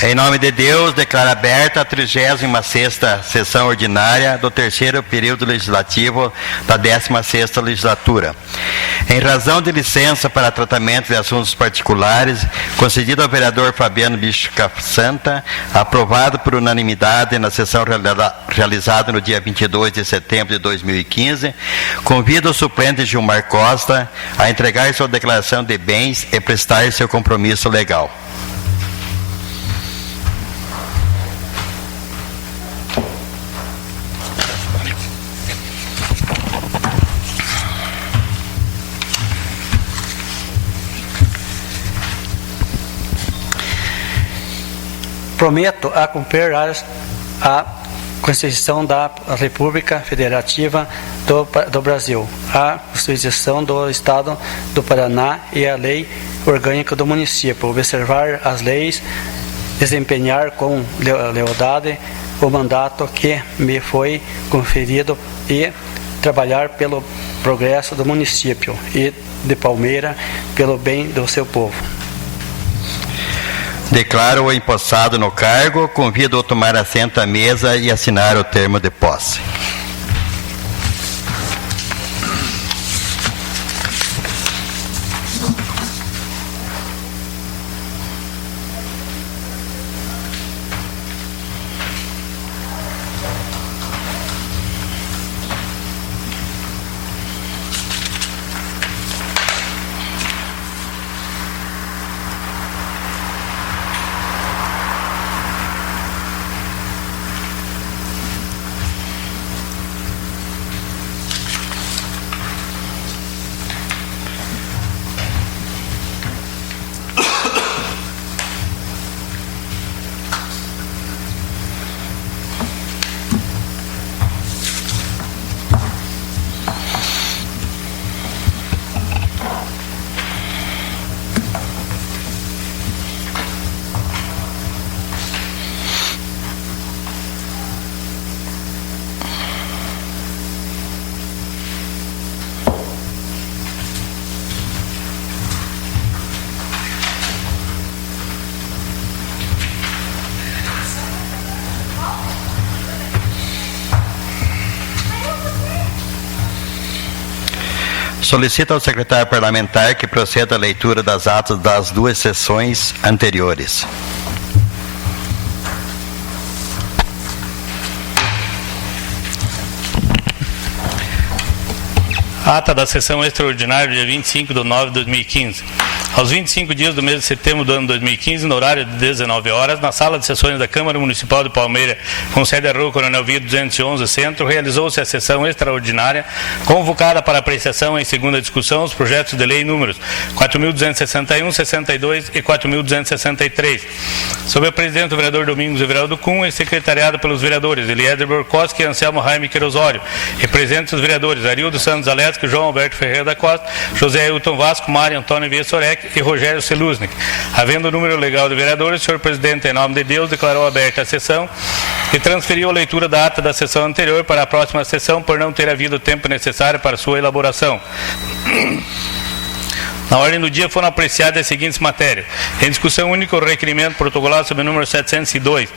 Em nome de Deus, declaro aberta a 36ª sessão ordinária do terceiro período legislativo da 16ª legislatura. Em razão de licença para tratamento de assuntos particulares, concedido ao vereador Fabiano Bicho Santa, aprovado por unanimidade na sessão realizada no dia 22 de setembro de 2015, convido o suplente Gilmar Costa a entregar sua declaração de bens e prestar seu compromisso legal. Prometo a cumprir a Constituição da República Federativa do Brasil, a Constituição do Estado do Paraná e a Lei Orgânica do município, observar as leis, desempenhar com lealdade o mandato que me foi conferido e trabalhar pelo progresso do município e de Palmeira, pelo bem do seu povo. Declaro-o empossado no cargo, convido-o a tomar assento à mesa e assinar o termo de posse. Solicito ao secretário parlamentar que proceda à leitura das atas das duas sessões anteriores. Ata da sessão extraordinária, dia 25 de nove de 2015. Aos 25 dias do mês de setembro do ano 2015, no horário de 19 horas, na sala de sessões da Câmara Municipal de Palmeira, com sede à Rua Coronel Vieira 211, Centro, realizou-se a sessão extraordinária, convocada para apreciação em segunda discussão os projetos de lei números 4.261, 62 e 4.263. Sob a presidente do vereador Domingos Everaldo Kuhn e secretariado pelos vereadores Eliezer Borkowski e Anselmo Jaime Queirosório, e presentes os vereadores Arildo Santos Alesco, João Alberto Ferreira da Costa, José Hilton Vasco, Mário Antônio Vieira Sorek e Rogério Seluznik. Havendo o número legal de vereadores, o senhor presidente, em nome de Deus, declarou aberta a sessão e transferiu a leitura da ata da sessão anterior para a próxima sessão, por não ter havido o tempo necessário para sua elaboração. Na ordem do dia foram apreciadas as seguintes matérias. Em discussão única, o requerimento protocolado sob o número 702.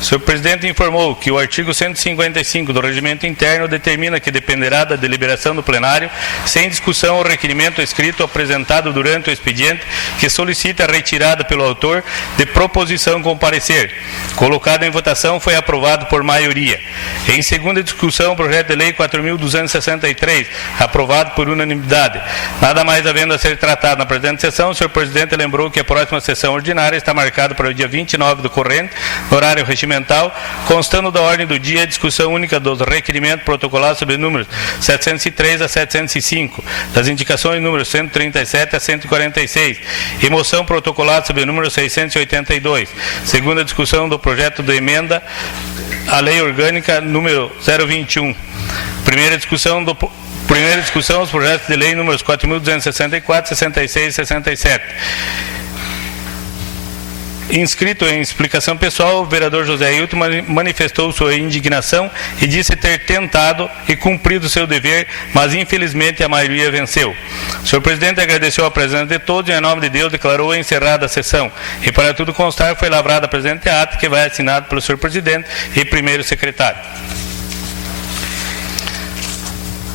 O senhor presidente informou que o artigo 155 do regimento interno determina que dependerá da deliberação do plenário, sem discussão, o requerimento escrito apresentado durante o expediente que solicita a retirada pelo autor de proposição com parecer. Colocado em votação, foi aprovado por maioria. Em segunda discussão, o projeto de lei 4.263, aprovado por unanimidade. Nada mais havendo a ser tratado na presente sessão, o senhor presidente lembrou que a próxima sessão ordinária está marcada para o dia 29 do corrente, no horário regimental, constando da ordem do dia a discussão única dos requerimentos protocolados sobre números 703 a 705, das indicações números 137 a 146, e moção protocolada sobre o número 682, segunda discussão do projeto de emenda à lei orgânica número 021. Primeira discussão, os projetos de lei números 4.264, 66 e 67. Inscrito em explicação pessoal, o vereador José Ailton manifestou sua indignação e disse ter tentado e cumprido seu dever, mas infelizmente a maioria venceu. O senhor presidente agradeceu a presença de todos e, em nome de Deus, declarou encerrada a sessão. E, para tudo constar, foi lavrada a presente ata, que vai assinado pelo senhor presidente e primeiro secretário.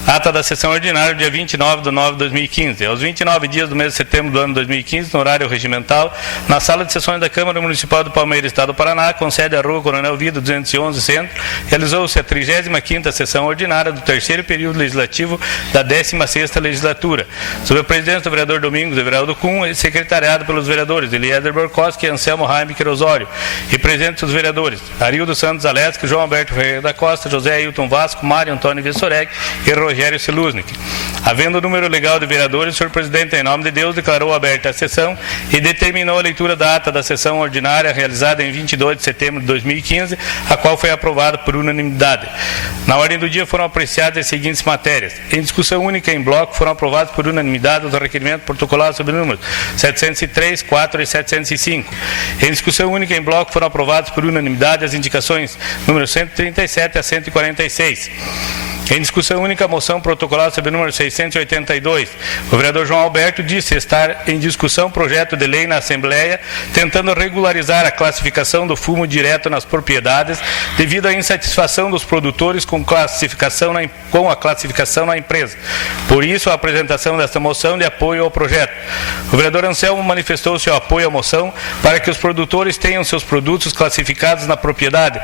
Ata da sessão ordinária, dia 29/9/2015. Aos 29 dias do mês de setembro do ano 2015, no horário regimental, na sala de sessões da Câmara Municipal do Palmeiras, Estado do Paraná, com sede à Rua Coronel Vido, 211 Centro, realizou-se a 35ª sessão ordinária do terceiro período legislativo da 16ª legislatura, sob a presidência do vereador Domingos Everaldo Kuhn e secretariado pelos vereadores Eliezer Borkowski e Anselmo Heimke Osório, e presentes os vereadores Arildo Santos Aleschi, João Alberto Ferreira da Costa, José Ailton Vasco, Mário Antônio Vissorek e Rogério Seluznik. Havendo o número legal de vereadores, o senhor presidente, em nome de Deus, declarou aberta a sessão e determinou a leitura da ata da sessão ordinária realizada em 22 de setembro de 2015, a qual foi aprovada por unanimidade. Na ordem do dia foram apreciadas as seguintes matérias. Em discussão única em bloco, foram aprovados por unanimidade os requerimentos protocolados sob números 703, 4 e 705. Em discussão única em bloco, foram aprovados por unanimidade as indicações números 137 a 146. Em discussão única, a moção protocolada sob o número 682. O vereador João Alberto disse estar em discussão projeto de lei na Assembleia tentando regularizar a classificação do fumo direto nas propriedades devido à insatisfação dos produtores com a classificação na empresa. Por isso, a apresentação desta moção de apoio ao projeto. O vereador Anselmo manifestou seu apoio à moção para que os produtores tenham seus produtos classificados na propriedade,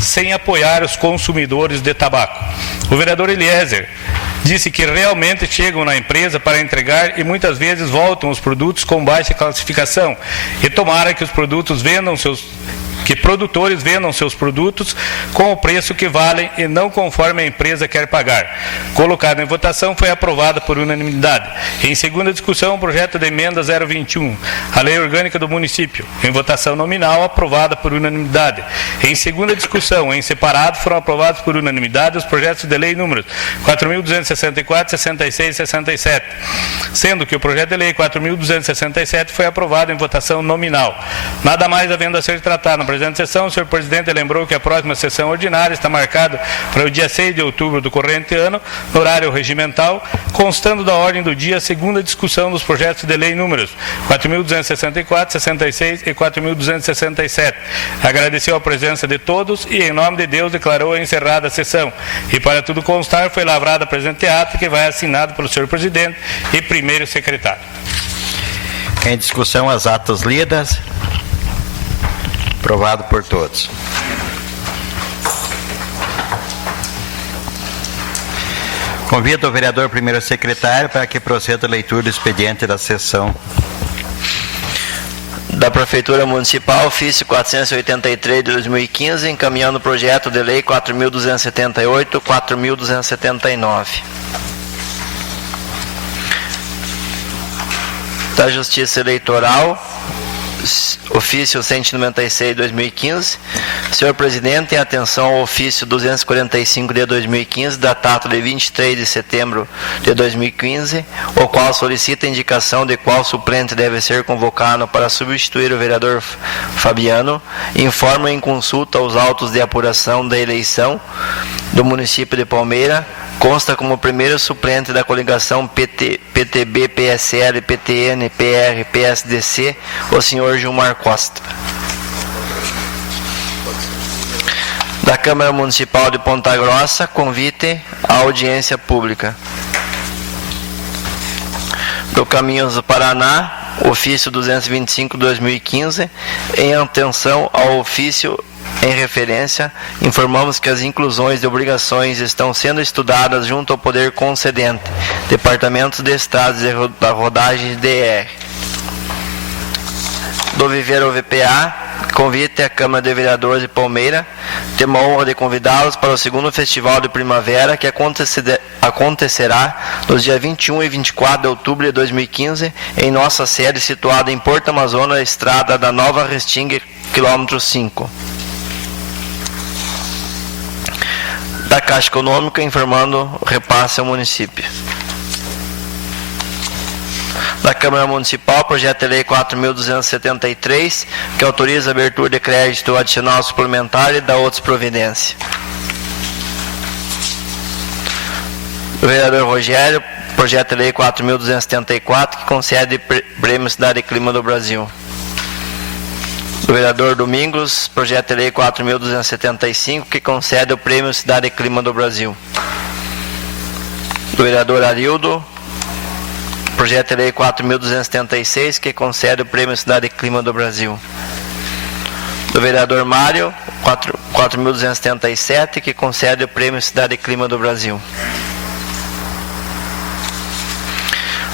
sem apoiar os consumidores de tabaco. O vereador Eliezer disse que realmente chegam na empresa para entregar e muitas vezes voltam os produtos com baixa classificação, e tomara que os produtores vendam seus produtos com o preço que valem e não conforme a empresa quer pagar. Colocado em votação, foi aprovada por unanimidade. Em segunda discussão, o projeto de emenda 021, a lei orgânica do município. Em votação nominal, aprovada por unanimidade. Em segunda discussão, em separado, foram aprovados por unanimidade os projetos de lei números 4.264, 66 e 67. Sendo que o projeto de lei 4.267 foi aprovado em votação nominal. Nada mais havendo a ser tratado na presente sessão, o senhor presidente lembrou que a próxima sessão ordinária está marcada para o dia 6 de outubro do corrente ano, no horário regimental, constando da ordem do dia a segunda discussão dos projetos de lei números 4.264, 66 e 4.267. Agradeceu a presença de todos e, em nome de Deus, declarou encerrada a sessão. E, para tudo constar, foi lavrada a presente ata, que vai assinado pelo senhor presidente e primeiro secretário. Em discussão, as atas lidas. Aprovado por todos. Convido o vereador primeiro secretário para que proceda a leitura do expediente da sessão. Da Prefeitura Municipal, ofício 483 de 2015, encaminhando o projeto de lei 4.278, 4.279. Da Justiça Eleitoral, ofício 196 de 2015. Senhor presidente, em atenção ao ofício 245 de 2015, datado de 23 de setembro de 2015, o qual solicita a indicação de qual suplente deve ser convocado para substituir o vereador Fabiano, informa em consulta os autos de apuração da eleição do município de Palmeira, consta como primeiro suplente da coligação PTB, PSL, PTN, PR, PSDC, o senhor Gilmar Costa. Da Câmara Municipal de Ponta Grossa, convite à audiência pública. Do Caminhos do Paraná, ofício 225/2015, em atenção ao ofício em referência, informamos que as inclusões de obrigações estão sendo estudadas junto ao Poder Concedente, Departamento de Estradas da Rodagem DR. Do Viveiro VPA, convite à Câmara de Vereadores de Palmeira, temos a honra de convidá-los para o segundo Festival de Primavera, que acontecerá nos dias 21 e 24 de outubro de 2015, em nossa sede situada em Porto Amazonas, estrada da Nova Restinga, quilômetro 5. Da Caixa Econômica, informando o repasse ao município. Da Câmara Municipal, projeto de lei 4.273, que autoriza a abertura de crédito adicional suplementar e da outras providências. Do vereador Rogério, projeto de lei 4.274, que concede prêmio Cidade e Clima do Brasil. Do vereador Domingos, projeto de lei 4.275, que concede o prêmio Cidade e Clima do Brasil. Do vereador Arildo, projeto de lei 4.276, que concede o prêmio Cidade e Clima do Brasil. Do vereador Mário, 4.277, que concede o prêmio Cidade e Clima do Brasil.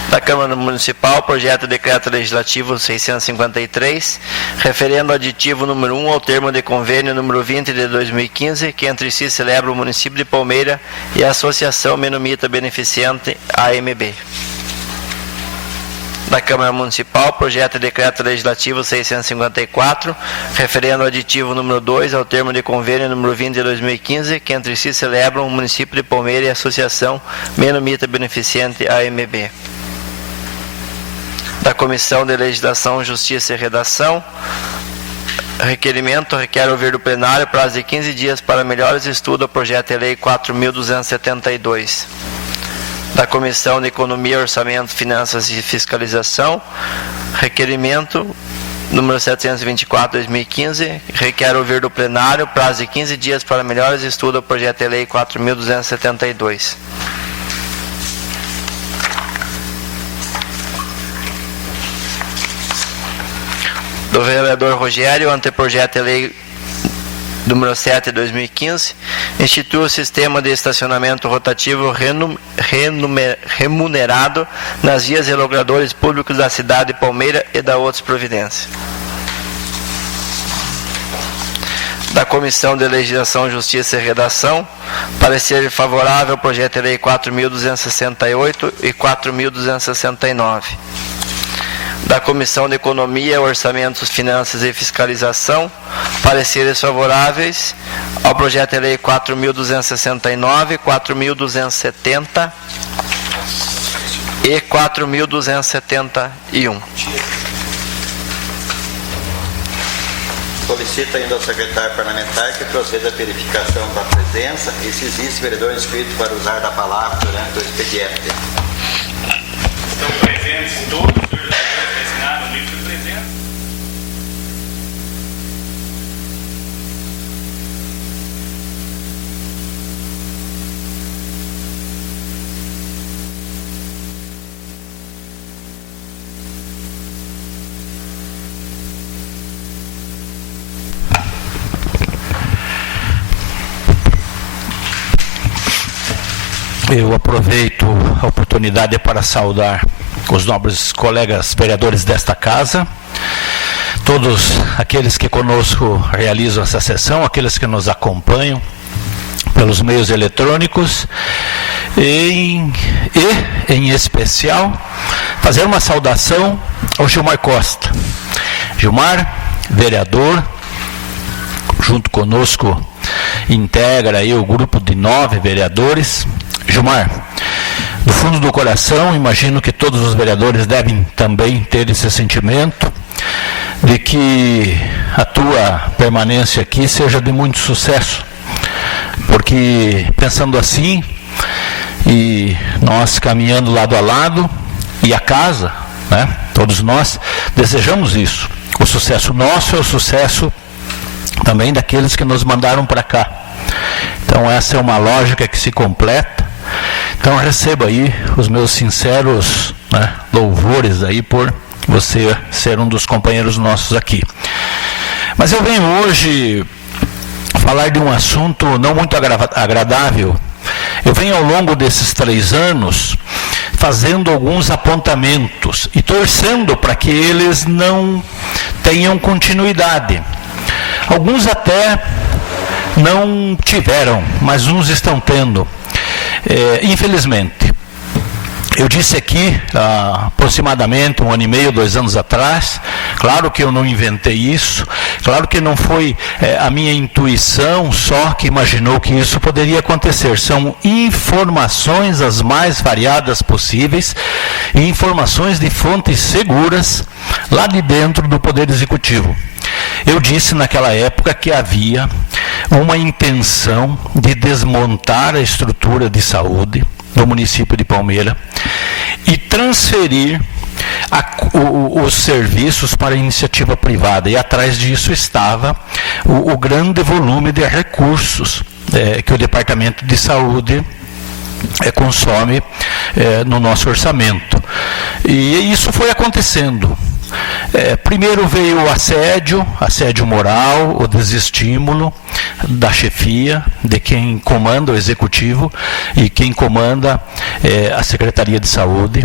Da Câmara Municipal, projeto de decreto legislativo 653, referendo aditivo número 1 ao termo de convênio número 20 de 2015, que entre si celebra o município de Palmeira e a Associação Menumita Beneficente AMB. Da Câmara Municipal, projeto de decreto legislativo 654, referendo aditivo número 2 ao termo de convênio número 20 de 2015, que entre si celebram o município de Palmeira e a Associação Menumita Beneficente AMB. Da Comissão de Legislação, Justiça e Redação, requerimento requer ouvir do plenário prazo de 15 dias para melhores estudos ao projeto de lei 4.272. Da Comissão de Economia, Orçamento, Finanças e Fiscalização, requerimento número 724/2015, requer ouvir do plenário prazo de 15 dias para melhores estudos ao projeto de lei 4.272. Do vereador Rogério, anteprojeto de lei número 7 de 2015, institui o sistema de estacionamento rotativo remunerado nas vias e logradores públicos da cidade de Palmeira e da outras providências. Da Comissão de Legislação, Justiça e Redação, parecer favorável ao projeto de lei 4.268 e 4.269. Da Comissão de Economia, Orçamentos, Finanças e Fiscalização, pareceres favoráveis ao projeto de lei 4.269, 4.270 e 4.271. Solicita ainda ao secretário parlamentar que proceda à verificação da presença e se existe vereador inscrito para usar da palavra durante o expediente. Estão presentes todos os vereadores que assinaram o livro de presença. Eu aproveito a oportunidade para saudar os nobres colegas vereadores desta casa, todos aqueles que conosco realizam essa sessão, aqueles que nos acompanham pelos meios eletrônicos e em especial, fazer uma saudação ao Gilmar Costa. Gilmar, vereador, junto conosco integra aí o grupo de 9 vereadores. Gilmar, do fundo do coração, imagino que todos os vereadores devem também ter esse sentimento de que a tua permanência aqui seja de muito sucesso, porque pensando assim, e nós caminhando lado a lado, e a casa, né, todos nós desejamos isso. O sucesso nosso é o sucesso também daqueles que nos mandaram para cá. Então essa é uma lógica que se completa. Então receba aí os meus sinceros, né, louvores aí por você ser um dos companheiros nossos aqui. Mas eu venho hoje falar de um assunto não muito agradável. Eu venho ao longo desses 3 anos fazendo alguns apontamentos e torcendo para que eles não tenham continuidade. Alguns até não tiveram, mas uns estão tendo. Infelizmente, Eu disse aqui, aproximadamente 1 ano e meio, 2 anos atrás, claro que eu não inventei isso, claro que não foi a minha intuição só que imaginou que isso poderia acontecer. São informações as mais variadas possíveis e informações de fontes seguras lá de dentro do Poder Executivo. Eu disse naquela época que havia uma intenção de desmontar a estrutura de saúde do município de Palmeira e transferir os serviços para a iniciativa privada, e atrás disso estava o grande volume de recursos que o Departamento de Saúde consome no nosso orçamento. E isso foi acontecendo. Primeiro veio o assédio moral, o desestímulo da chefia, de quem comanda o executivo e quem comanda a Secretaria de Saúde.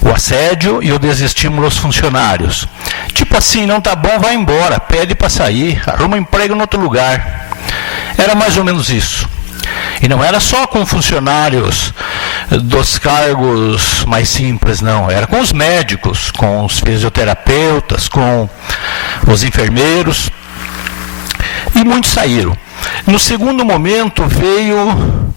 O assédio e o desestímulo aos funcionários. Tipo assim, não tá bom, vai embora, pede para sair, arruma um emprego em outro lugar. Era mais ou menos isso. E não era só com funcionários dos cargos mais simples, não. Era com os médicos, com os fisioterapeutas, com os enfermeiros. E muitos saíram. No segundo momento veio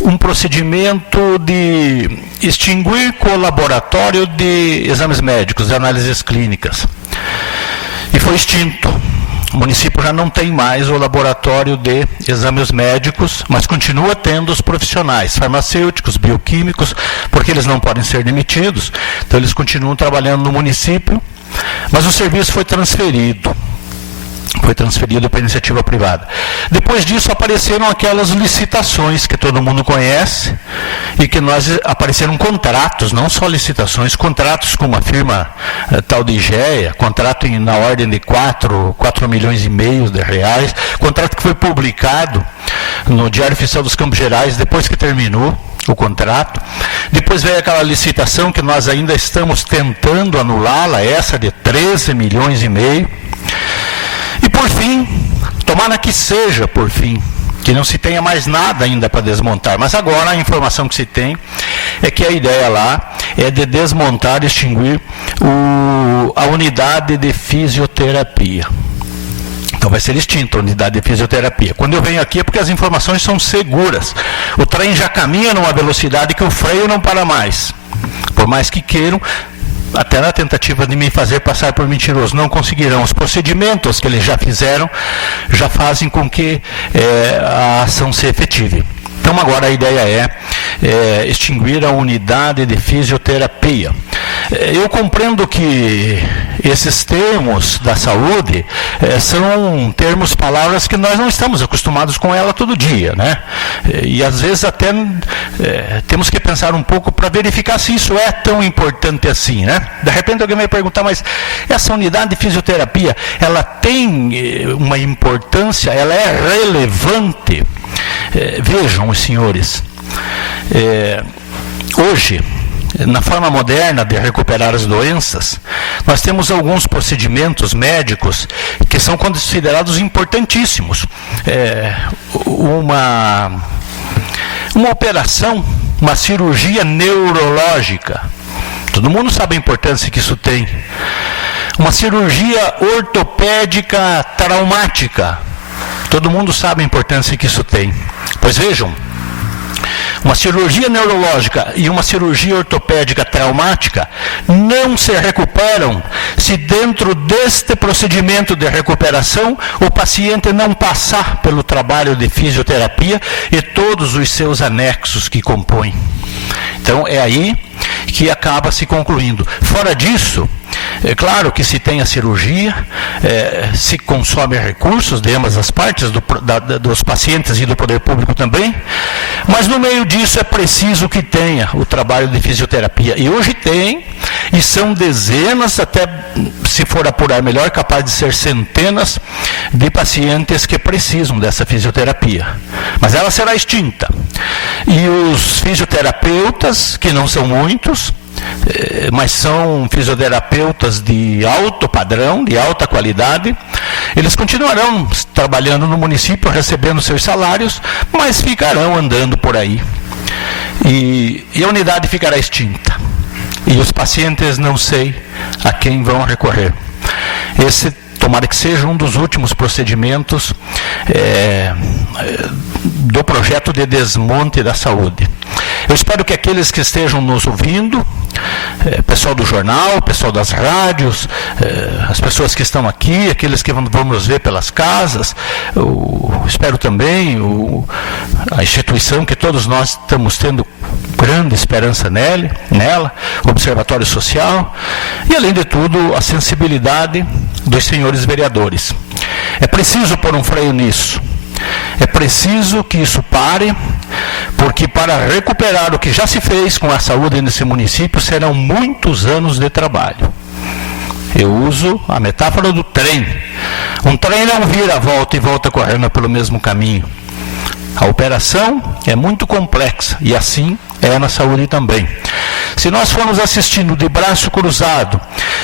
um procedimento de extinguir com o laboratório de exames médicos, de análises clínicas. E foi extinto. O município já não tem mais o laboratório de exames médicos, mas continua tendo os profissionais farmacêuticos, bioquímicos, porque eles não podem ser demitidos, então eles continuam trabalhando no município, mas o serviço foi transferido para a iniciativa privada. Depois disso apareceram aquelas licitações que todo mundo conhece e que apareceram contratos, não só licitações, contratos com uma firma tal de IGEA, contrato na ordem de 4 milhões e meio de reais, contrato que foi publicado no Diário Oficial dos Campos Gerais depois que terminou o contrato. Depois veio aquela licitação que nós ainda estamos tentando anulá-la, essa de 13 milhões e meio. E por fim, tomara que seja por fim, que não se tenha mais nada ainda para desmontar, mas agora a informação que se tem é que a ideia lá é de desmontar e extinguir a unidade de fisioterapia. Então vai ser extinta a unidade de fisioterapia. Quando eu venho aqui é porque as informações são seguras. O trem já caminha numa velocidade que o freio não para mais. Por mais que queiram, até na tentativa de me fazer passar por mentiroso, não conseguirão. Os procedimentos que eles já fizeram já fazem com que a ação se efetive. Então agora a ideia é extinguir a unidade de fisioterapia. Eu compreendo que esses termos da saúde são termos, palavras que nós não estamos acostumados com ela todo dia, né? E às vezes até temos que pensar um pouco para verificar se isso é tão importante assim, né? De repente alguém vai perguntar, mas essa unidade de fisioterapia, ela tem uma importância, ela é relevante? Vejam, os senhores, hoje, na forma moderna de recuperar as doenças, nós temos alguns procedimentos médicos que são considerados importantíssimos. Uma operação, uma cirurgia neurológica, todo mundo sabe a importância que isso tem. Uma cirurgia ortopédica traumática, todo mundo sabe a importância que isso tem. Pois vejam, uma cirurgia neurológica e uma cirurgia ortopédica traumática não se recuperam se dentro deste procedimento de recuperação o paciente não passar pelo trabalho de fisioterapia e todos os seus anexos que compõem. Então é aí que acaba se concluindo. Fora disso, é claro que se tem a cirurgia, se consome recursos de ambas as partes, dos pacientes e do poder público também, mas no meio disso é preciso que tenha o trabalho de fisioterapia. E hoje tem, e são dezenas, até se for apurar melhor, capaz de ser centenas de pacientes que precisam dessa fisioterapia. Mas ela será extinta. E os fisioterapeutas, que não são muitos, mas são fisioterapeutas de alto padrão, de alta qualidade, eles continuarão trabalhando no município, recebendo seus salários, mas ficarão andando por aí. e a unidade ficará extinta. E os pacientes não sei a quem vão recorrer. Esse tomara que seja um dos últimos procedimentos do projeto de desmonte da saúde. Eu espero que aqueles que estejam nos ouvindo, pessoal do jornal, pessoal das rádios, as pessoas que estão aqui, aqueles que vão nos ver pelas casas, espero também a instituição que todos nós estamos tendo grande esperança nela, o Observatório Social, e além de tudo a sensibilidade dos senhores vereadores. É preciso pôr um freio nisso. É preciso que isso pare, porque para recuperar o que já se fez com a saúde nesse município serão muitos anos de trabalho. Eu uso a metáfora do trem. Um trem não vira a volta e volta correndo pelo mesmo caminho. A operação é muito complexa e assim é na saúde também. Se nós formos assistindo de braço cruzado,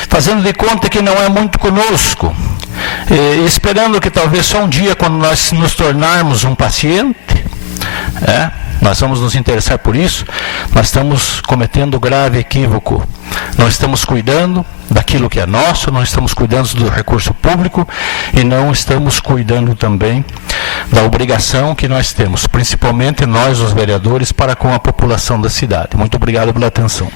fazendo de conta que não é muito conosco, esperando que talvez só um dia, quando nós nos tornarmos um paciente, nós vamos nos interessar por isso, nós estamos cometendo grave equívoco. Não estamos cuidando daquilo que é nosso, não estamos cuidando do recurso público e não estamos cuidando também da obrigação que nós temos, principalmente nós, os vereadores, para com a população da cidade. Muito obrigado pela atenção.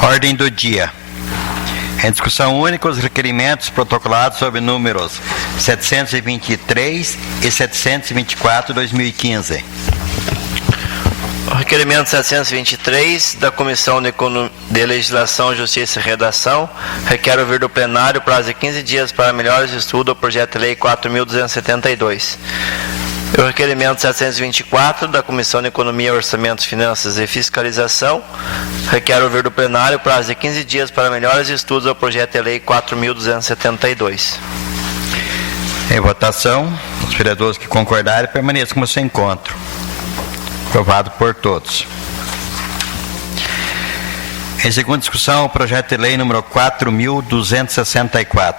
Ordem do dia. Em discussão única, os requerimentos protocolados sob números 723 e 724, 2015. O requerimento 723 da Comissão de Legislação, Justiça e Redação requer ouvir do plenário prazo de 15 dias para melhores estudos ao projeto de lei 4.272. O requerimento 724 da Comissão de Economia, Orçamentos, Finanças e Fiscalização requer ouvir do plenário prazo de 15 dias para melhores estudos ao projeto de lei 4.272. Em votação, os vereadores que concordarem permaneçam como se encontram. Aprovado por todos. Em segunda discussão, o projeto de lei número 4.264.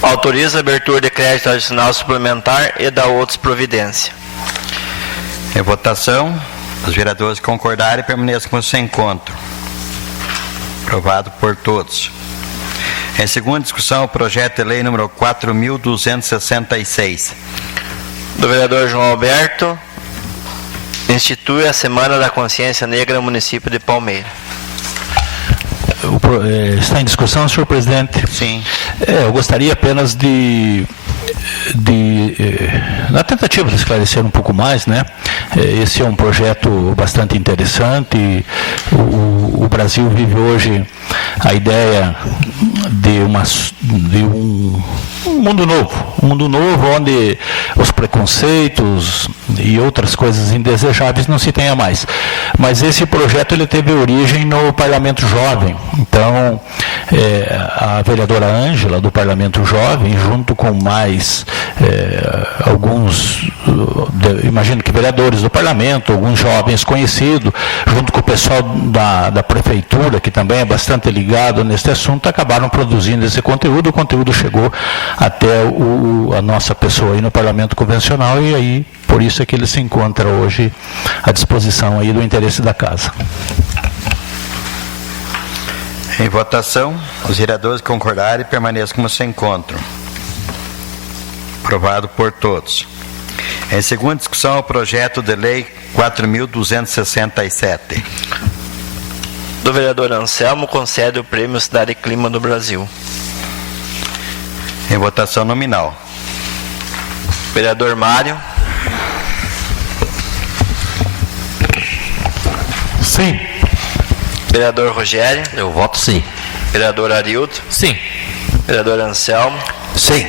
Autoriza a abertura de crédito adicional suplementar e dá outras providências. Em votação, os vereadores que concordarem permaneçam como se encontram. Aprovado por todos. Em segunda discussão, o projeto de lei número 4.266. Do vereador João Alberto, institui a Semana da Consciência Negra no município de Palmeira. Está em discussão, senhor presidente? Sim. Eu gostaria apenas na tentativa de esclarecer um pouco mais, né? Esse é um projeto bastante interessante. O Brasil vive hoje a ideia de um mundo novo, onde os preconceitos e outras coisas indesejáveis não se tenha mais. Mas esse projeto ele teve origem no Parlamento Jovem. Então, a vereadora Ângela, do Parlamento Jovem, junto com mais alguns, imagino que vereadores do Parlamento, alguns jovens conhecidos, junto com o pessoal da Prefeitura, que também é bastante ligado nesse assunto, acabaram produzindo esse conteúdo. O conteúdo chegou até a nossa pessoa aí no Parlamento Convencional e aí, por isso é que ele se encontra hoje à disposição aí do interesse da Casa. Em votação, os vereadores que concordarem permaneçam como se encontram. Aprovado por todos. Em segunda discussão, o projeto de lei 4.267. Do vereador Anselmo, concede o prêmio Cidade e Clima do Brasil. Em votação nominal. Vereador Mário. Sim. Vereador Rogério. Eu voto sim. Vereador Arildo. Sim. Vereador Anselmo. Sim.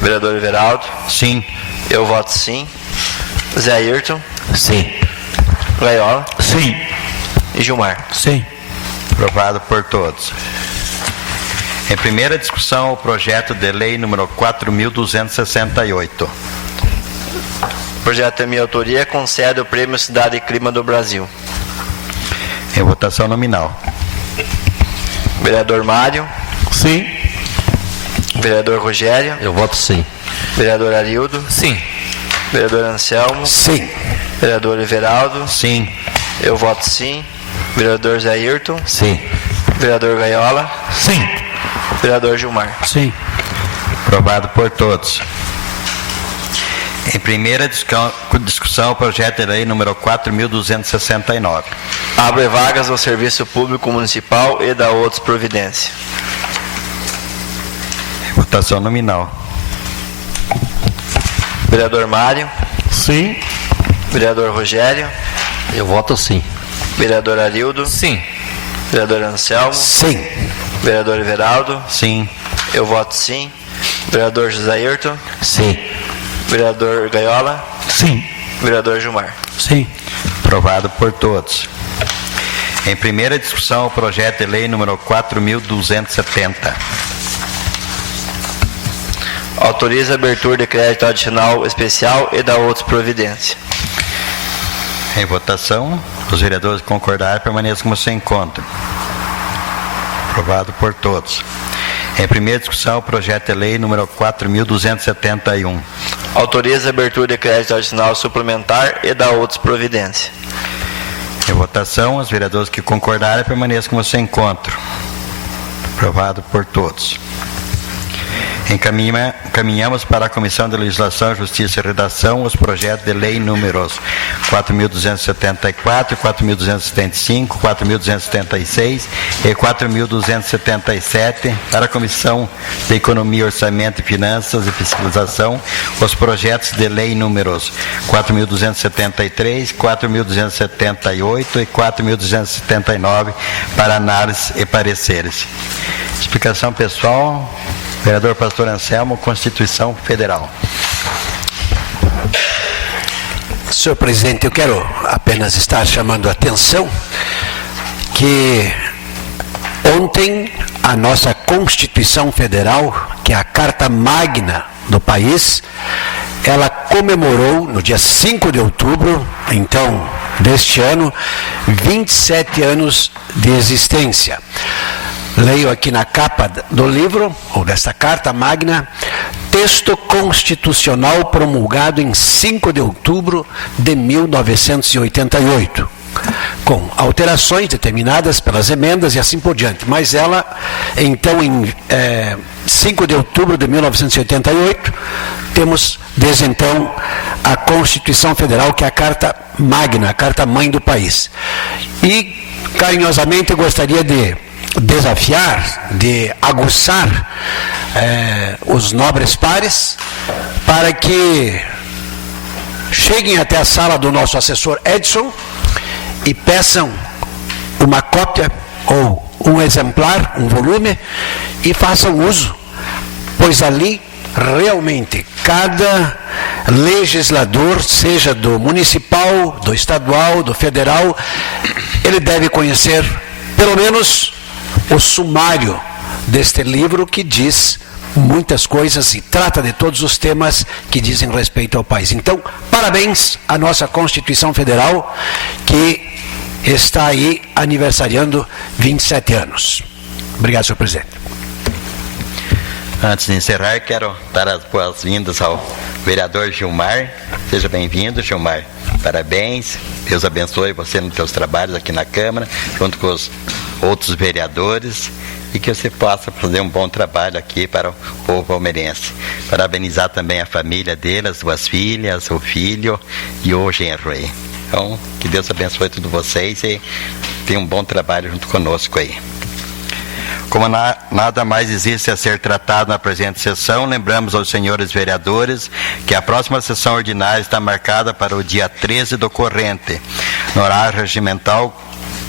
Vereador Everaldo. Sim. Eu voto sim. Zé Ayrton. Sim. Gaiola. Sim. E Gilmar. Sim. Aprovado por todos. Em primeira discussão, o projeto de lei número 4.268. Projeto de minha autoria, concede o prêmio Cidade e Clima do Brasil. Em votação nominal. Vereador Mário. Sim. Vereador Rogério. Eu voto sim. Vereador Arildo. Sim. Vereador Anselmo. Sim. Vereador Everaldo. Sim. Eu voto sim. Vereador Zé Ayrton. Sim. Vereador Gaiola. Sim. Vereador Gilmar. Sim. Aprovado por todos. Em primeira discussão, o projeto de lei número 4.269. Abre vagas ao Serviço Público Municipal e dá outras providências. Votação nominal. Vereador Mário. Sim. Vereador Rogério. Eu voto sim. Vereador Arildo. Sim. Vereador Anselmo. Sim. Vereador Everaldo. Sim. Eu voto sim. Vereador José Ayrton. Sim. Vereador Gaiola. Sim. Vereador Gilmar. Sim. Aprovado por todos. Em primeira discussão, o projeto de lei número 4.270. Autoriza a abertura de crédito adicional especial e dá outras providências. Em votação, os vereadores que concordarem permaneçam como se encontram. Aprovado por todos. Em primeira discussão, o projeto de lei número 4.271. Autoriza a abertura de crédito adicional suplementar e dá outras providências. Em votação, os vereadores que concordarem permaneçam como se encontram. Aprovado por todos. Encaminhamos para a Comissão de Legislação, Justiça e Redação os projetos de lei números 4.274, 4.275, 4.276 e 4.277 para a Comissão de Economia, Orçamento e Finanças e Fiscalização os projetos de lei números 4.273, 4.278 e 4.279 para análise e pareceres. Explicação pessoal. Vereador Pastor Anselmo, Constituição Federal. Senhor presidente, eu quero apenas estar chamando a atenção que ontem a nossa Constituição Federal, que é a Carta Magna do país, ela comemorou no dia 5 de outubro, então, deste ano, 27 anos de existência. Leio aqui na capa do livro, ou desta Carta Magna, texto constitucional promulgado em 5 de outubro de 1988, com alterações determinadas pelas emendas e assim por diante. Mas ela, então, em 5 de outubro de 1988, temos, desde então, a Constituição Federal, que é a Carta Magna, a Carta Mãe do país. E, carinhosamente, eu gostaria de desafiar, de aguçar os nobres pares para que cheguem até a sala do nosso assessor Edson e peçam uma cópia ou um exemplar, um volume, e façam uso, pois ali realmente cada legislador, seja do municipal, do estadual, do federal, ele deve conhecer pelo menos o sumário deste livro, que diz muitas coisas e trata de todos os temas que dizem respeito ao país. Então, parabéns à nossa Constituição Federal, que está aí aniversariando 27 anos. Obrigado, senhor presidente. Antes de encerrar, quero dar as boas-vindas ao vereador Gilmar. Seja bem-vindo, Gilmar. Parabéns. Deus abençoe você nos seus trabalhos aqui na Câmara, junto com os outros vereadores, e que você possa fazer um bom trabalho aqui para o povo palmeirense. Parabenizar também a família dele, as duas filhas, o filho e o genro aí. Então, que Deus abençoe todos vocês e tenha um bom trabalho junto conosco aí. Como nada mais existe a ser tratado na presente sessão, lembramos aos senhores vereadores que a próxima sessão ordinária está marcada para o dia 13 do corrente, no horário regimental,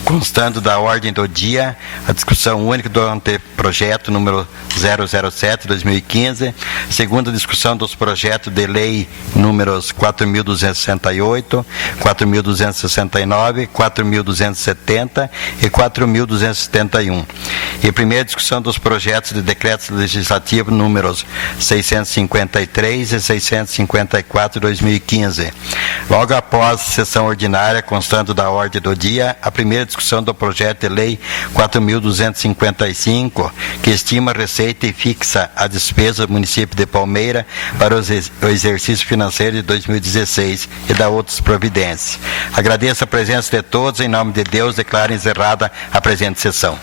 constando da ordem do dia a discussão única do anteprojeto número 007/2015, segunda discussão dos projetos de lei números 4.268, 4.269, 4.270 e 4.271. E primeira discussão dos projetos de decretos legislativos números 653 e 654/2015. Logo após a sessão ordinária, constando da ordem do dia, a primeira discussão discussão do projeto de lei 4.255, que estima a receita e fixa a despesa do município de Palmeira para o exercício financeiro de 2016 e da outras providências. Agradeço a presença de todos. Em nome de Deus, declaro encerrada a presente sessão.